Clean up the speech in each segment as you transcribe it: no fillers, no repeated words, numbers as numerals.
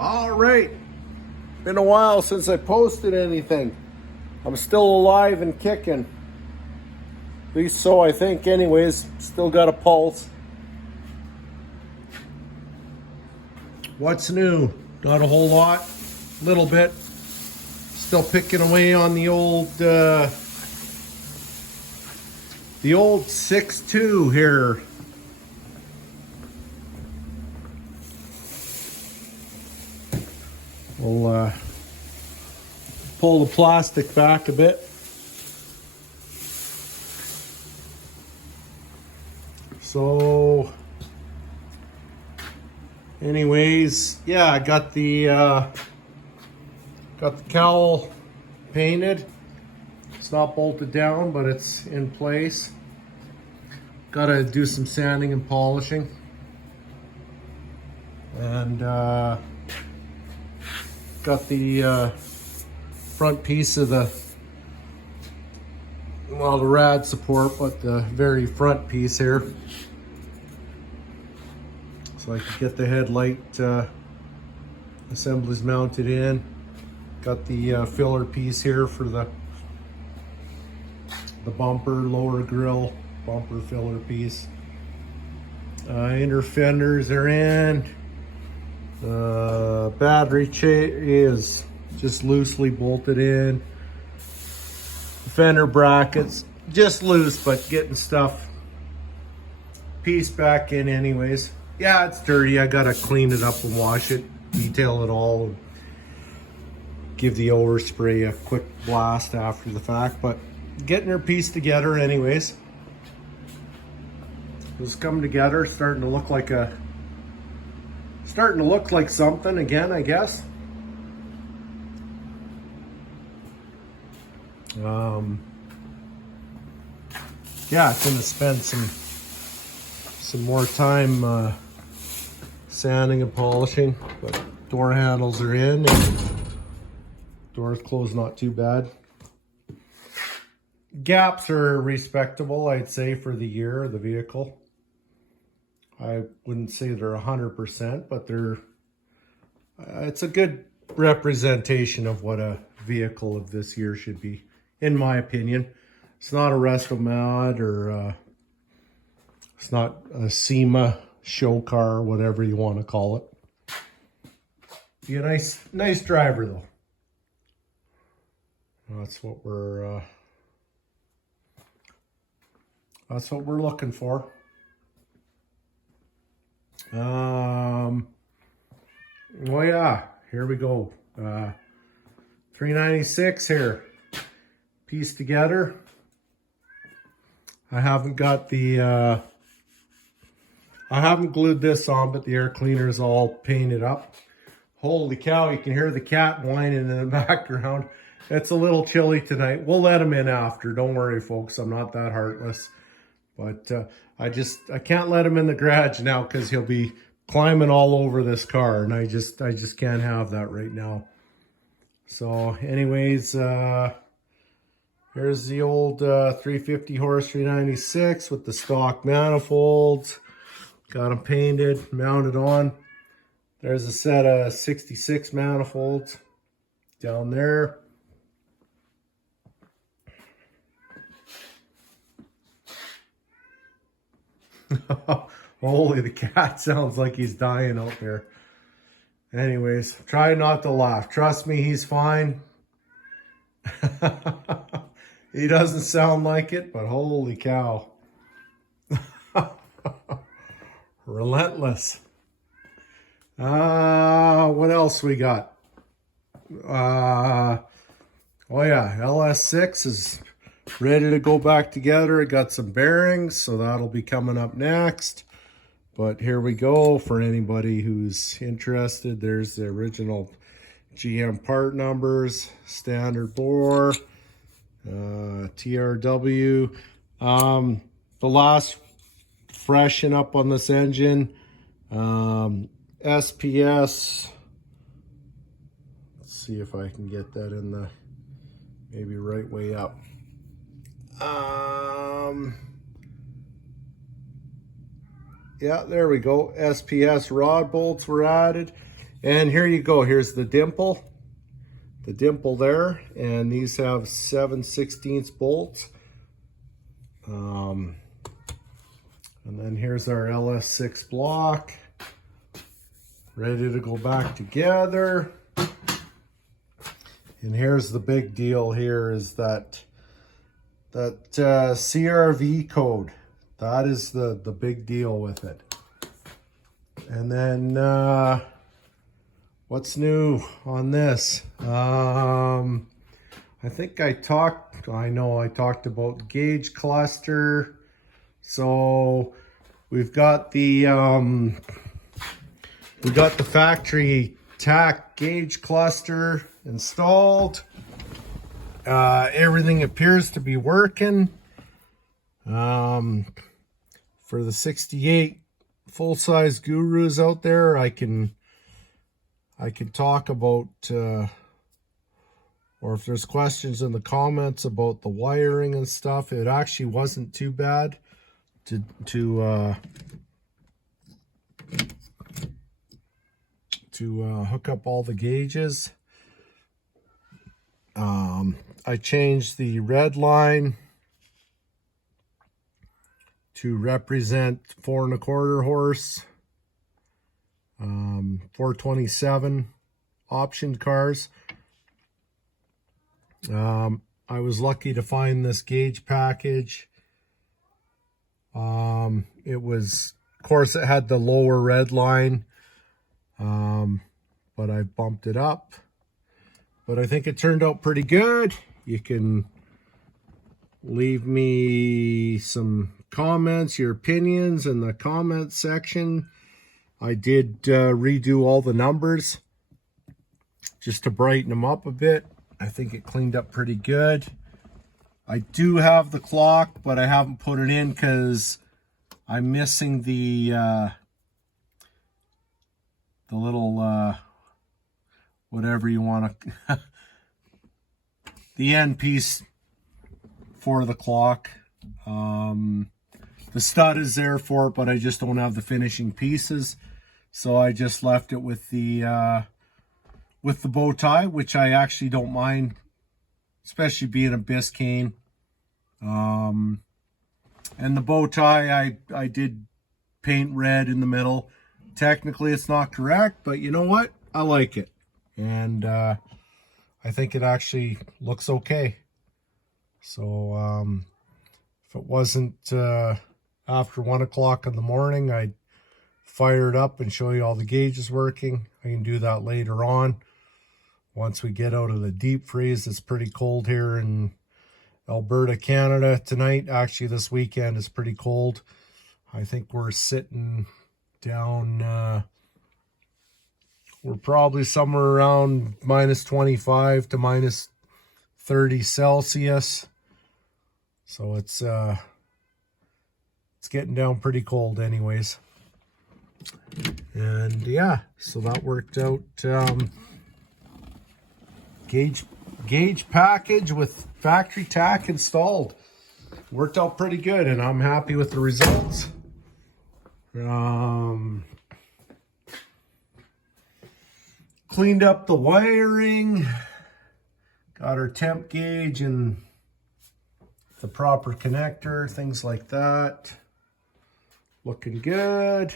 All right. Been a while since I posted anything. I'm still alive and kicking. At least so I think anyways. Still got a pulse. What's new? Not a whole lot. Little bit. Still picking away on the old 6.2 here. We'll pull the plastic back a bit. So, anyways, yeah, I got the cowl painted. It's not bolted down, but it's in place. Gotta do some sanding and polishing. And got the front piece of the rad support, but the very front piece here, so I can get the headlight assemblies mounted in. Got the filler piece here for the bumper, lower grille bumper filler piece. Inner fenders are in. Battery is just loosely bolted in. Fender brackets just loose, but getting stuff pieced back in anyways. Yeah, it's dirty. I gotta clean it up and wash it, detail it all, and give the overspray a quick blast after the fact, but getting her pieced together anyways. It's coming together, starting to look like something again, I guess. Yeah, it's gonna spend some more time sanding and polishing, but door handles are in and doors closed not too bad. Gaps are respectable, I'd say, for the year of the vehicle. I wouldn't say they're 100%, but they're it's a good representation of what a vehicle of this year should be, in my opinion. It's not a Resto-Mod or it's not a SEMA show car, whatever you want to call it. Be a nice driver though. That's what we're looking for. Oh yeah, here we go. 396 here, pieced together. I haven't glued this on, but the air cleaner is all painted up. Holy cow, you can hear the cat whining in the background. It's a little chilly tonight. We'll let him in after. Don't worry, folks. I'm not that heartless. But I can't let him in the garage now because he'll be climbing all over this car, and I just can't have that right now. So anyways, here's the old 350 horse 396 with the stock manifolds. Got them painted, mounted on. There's a set of 66 manifolds down there. Holy, the cat sounds like he's dying out there. Anyways, try not to laugh. Trust me, he's fine. He doesn't sound like it, but holy cow. Relentless. What else we got? Oh yeah, LS6 is ready to go back together. It got some bearings, so that'll be coming up next. But here we go. For anybody who's interested, there's the original GM part numbers, standard bore, TRW. The last freshen up on this engine, SPS. Let's see if I can get that in the maybe right way up. Yeah, there we go. SPS rod bolts were added. And here you go. Here's the dimple there, and these have 7/16 bolts. And then here's our LS6 block, ready to go back together. And here's the big deal here is that CRV code. That is the big deal with it. And then what's new on this? I think I talked about gauge cluster. So we've got the factory TAC gauge cluster installed. Everything appears to be working. For the 68 full-size gurus out there, I can talk about, or if there's questions in the comments about the wiring and stuff, it actually wasn't too bad to hook up all the gauges. I changed the red line to represent 4 1/4 horse, 427 option cars. I was lucky to find this gauge package. It was, of course, it had the lower red line, but I bumped it up. But I think it turned out pretty good. You can leave me some comments, your opinions in the comment section. I did redo all the numbers just to brighten them up a bit. I think it cleaned up pretty good. I do have the clock, but I haven't put it in because I'm missing the little whatever you want to the end piece for the clock. The stud is there for it, but I just don't have the finishing pieces, so I just left it with the bow tie, which I actually don't mind, especially being a Biscayne. And the bow tie I did paint red in the middle. Technically it's not correct, but you know what, I like it, and I think it actually looks okay. So if it wasn't after 1 o'clock in the morning, I'd fire it up and show you all the gauges working. I can do that later on once we get out of the deep freeze. It's pretty cold here in Alberta, Canada tonight. Actually, this weekend is pretty cold. I think we're sitting down, we're probably somewhere around -25 to -30 Celsius. So it's getting down pretty cold anyways. And yeah, so that worked out. Gauge package with factory tack installed. Worked out pretty good, and I'm happy with the results. Cleaned up the wiring. Got our temp gauge and the proper connector, things like that. Looking good.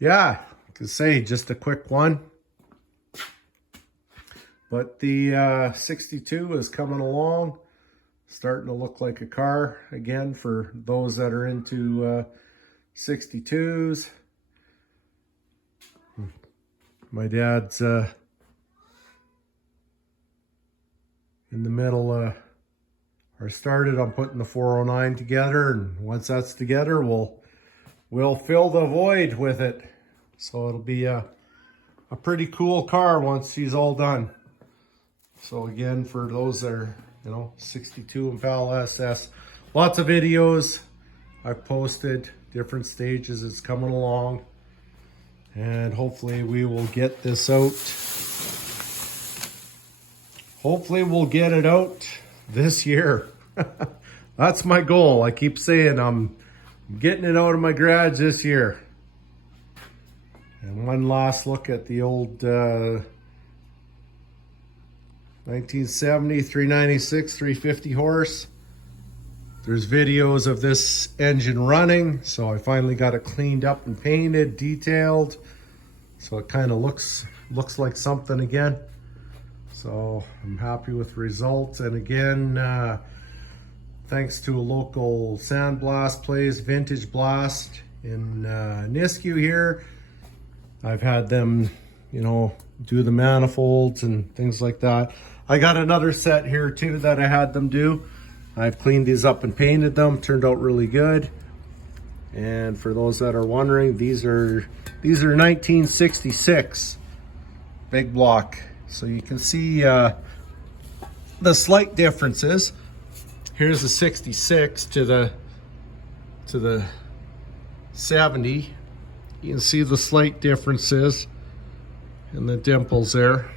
Yeah, I could say just a quick one. But the 62 is coming along, starting to look like a car again for those that are into 62s. My dad's in the middle, or started on putting the 409 together, and once that's together, we'll fill the void with it. So it'll be a pretty cool car once he's all done. So again, for those that are, 62 Impala SS, lots of videos I've posted, different stages. It's coming along, and hopefully we will get this out. Hopefully we'll get it out this year. That's my goal. I keep saying I'm I'm getting it out of my garage this year. And one last look at the old 1970 396 350 horse. There's videos of this engine running, so I finally got it cleaned up and painted, detailed, so it kind of looks like something again. So I'm happy with the results. And again, thanks to a local sandblast place, Vintage Blast in Nisku here. I've had them, you know, do the manifolds and things like that. I got another set here too that I had them do. I've cleaned these up and painted them, turned out really good. And for those that are wondering, these are 1966 big block. So you can see the slight differences. Here's the 66 to the 70. You can see the slight differences in the dimples there.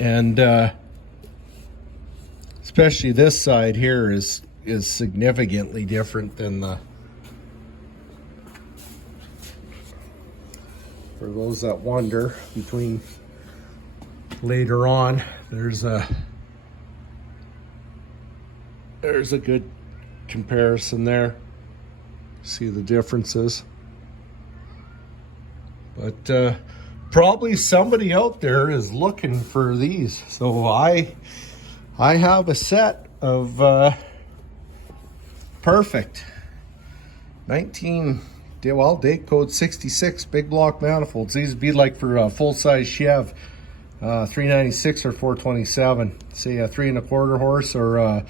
And especially this side here is significantly different than the, for those that wonder, between later on, there's a good comparison there. See the differences. But probably somebody out there is looking for these. So I have a set of perfect 19, well, date code 66 big block manifolds. These would be like for a full-size Chev 396 or 427. Say a 3 1/4 horse, or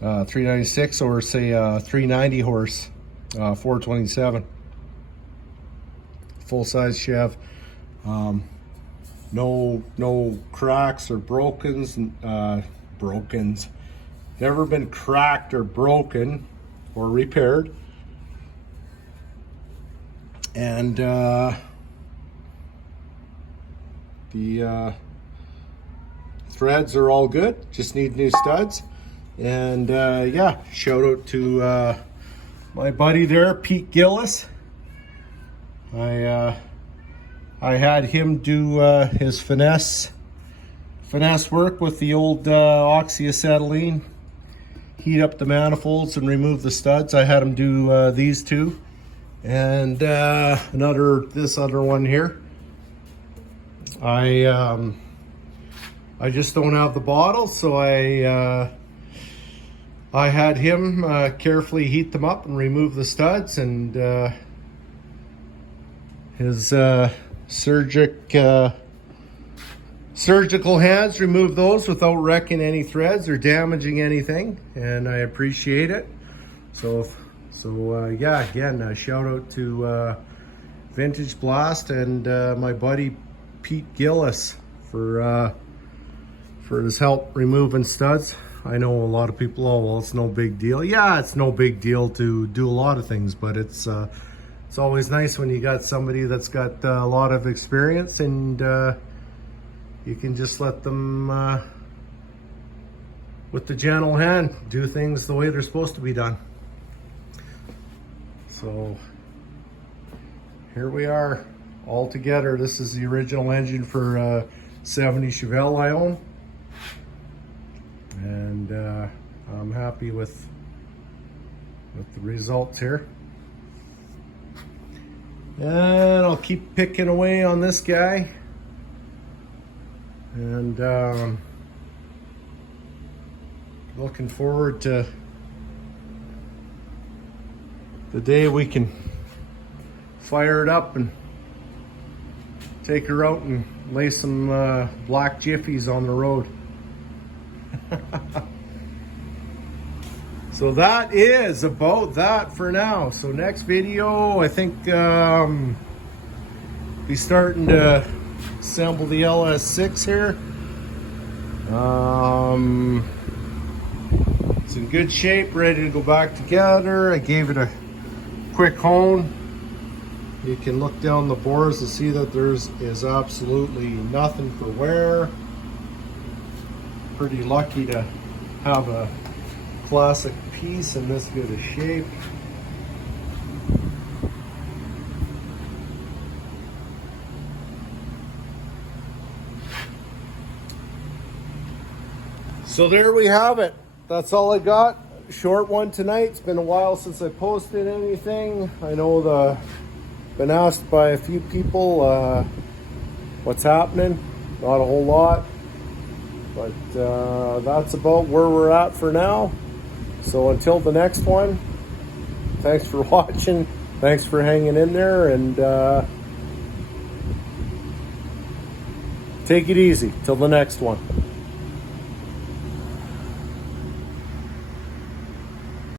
396, or say a 390 horse 427. Full-size Chev. No cracks or brokens. Never been cracked or broken or repaired. And the threads are all good, just need new studs. And yeah, shout out to my buddy there, Pete Gillis. I had him do his finesse work with the old oxyacetylene, heat up the manifolds and remove the studs. I had him do these two, and this other one here. I just don't have the bottle, so I had him carefully heat them up and remove the studs, and his surgical hands remove those without wrecking any threads or damaging anything, and I appreciate it. So yeah, again, shout out to Vintage Blast and my buddy Pete Gillis for his help removing studs. I know a lot of people, oh well, it's no big deal. Yeah, it's no big deal to do a lot of things, but it's always nice when you got somebody that's got a lot of experience, and you can just let them, with the gentle hand, do things the way they're supposed to be done. So here we are, all together. This is the original engine for 70 Chevelle I own, and I'm happy with the results here. And I'll keep picking away on this guy, and looking forward to the day we can fire it up and take her out and lay some black Jiffies on the road. So that is about that for now. So next video, I think be starting to assemble the LS6 here. It's in good shape, ready to go back together. I gave it a quick hone. You can look down the bores to see that is absolutely nothing for wear. Pretty lucky to have a classic piece in this good a shape. So there we have it. That's all I got. Short one tonight. It's been a while since I posted anything. I know been asked by a few people what's happening. Not a whole lot. But that's about where we're at for now. So until the next one, thanks for watching. Thanks for hanging in there, and take it easy till the next one.